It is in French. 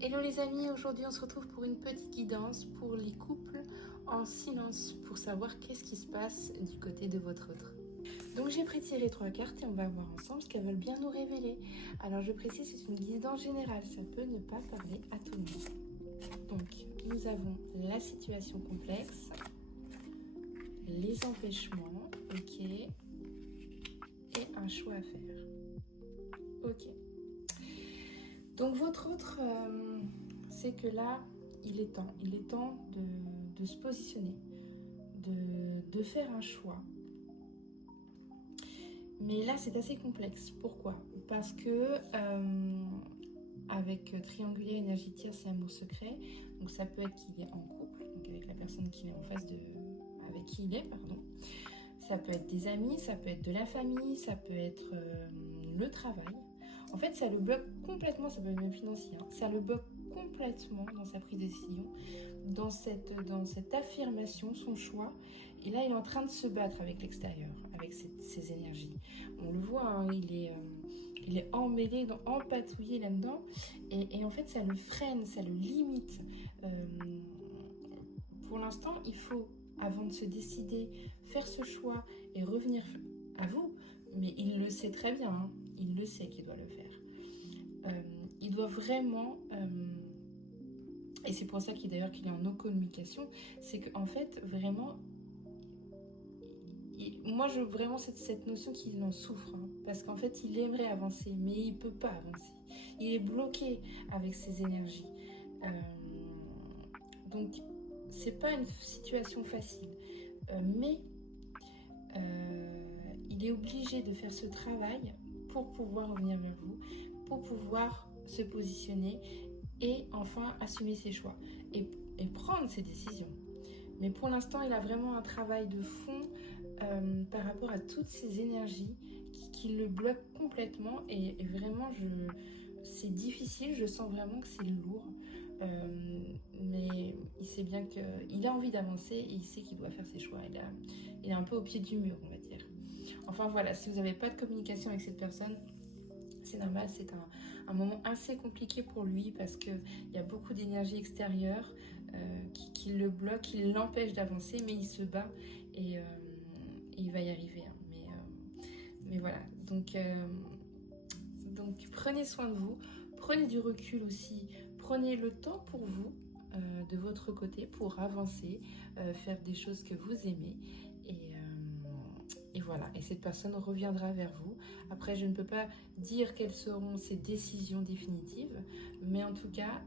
Hello les amis, aujourd'hui on se retrouve pour une petite guidance pour les couples en silence pour savoir qu'est-ce qui se passe du côté de votre autre. Donc j'ai prétiré 3 cartes et on va voir ensemble ce qu'elles veulent bien nous révéler. Alors je précise, c'est une guidance générale, ça peut ne pas parler à tout le monde. Donc nous avons la situation complexe, les empêchements, ok, et un choix à faire. Ok. Donc votre autre, c'est que là, il est temps de se positionner, de faire un choix. Mais là, c'est assez complexe. Pourquoi? Parce que avec triangulaire, énergie tierce et amour secret, donc ça peut être qu'il est en couple, donc avec la personne qu'il est en face de, avec qui il est, pardon. Ça peut être des amis, ça peut être de la famille, ça peut être le travail. En fait, ça le bloque complètement, ça peut être même financier, hein, ça le bloque complètement dans sa prise de décision, dans cette affirmation, son choix. Et là, il est en train de se battre avec l'extérieur, avec ses énergies. On le voit, hein, il est emmêlé, empatouillé là-dedans. Et en fait, ça le freine, ça le limite. Pour l'instant, il faut, avant de se décider, faire ce choix et revenir à vous. Mais il le sait très bien, hein, il le sait qu'il doit le faire. Il doit vraiment, et c'est pour ça qu'il est en no-communication, c'est qu'en fait, vraiment, moi, je vraiment cette notion qu'il en souffre, hein, parce qu'en fait, il aimerait avancer, mais il ne peut pas avancer. Il est bloqué avec ses énergies. Donc, c'est pas une situation facile, mais il est obligé de faire ce travail pour pouvoir revenir vers vous, pour pouvoir se positionner et enfin assumer ses choix et prendre ses décisions. Mais pour l'instant, il a vraiment un travail de fond par rapport à toutes ces énergies qui le bloquent complètement et vraiment, c'est difficile, je sens vraiment que c'est lourd. Mais il sait bien qu'il a envie d'avancer et il sait qu'il doit faire ses choix. Il est un peu au pied du mur, on va dire. Enfin voilà, si vous n'avez pas de communication avec cette personne, c'est normal, c'est un moment assez compliqué pour lui parce qu'il y a beaucoup d'énergie extérieure qui le bloque, qui l'empêche d'avancer, mais il se bat et il va y arriver. Hein. Mais voilà, donc prenez soin de vous, prenez du recul aussi, prenez le temps pour vous, de votre côté, pour avancer, faire des choses que vous aimez et voilà, et cette personne reviendra vers vous. Après, je ne peux pas dire quelles seront ses décisions définitives, mais en tout cas,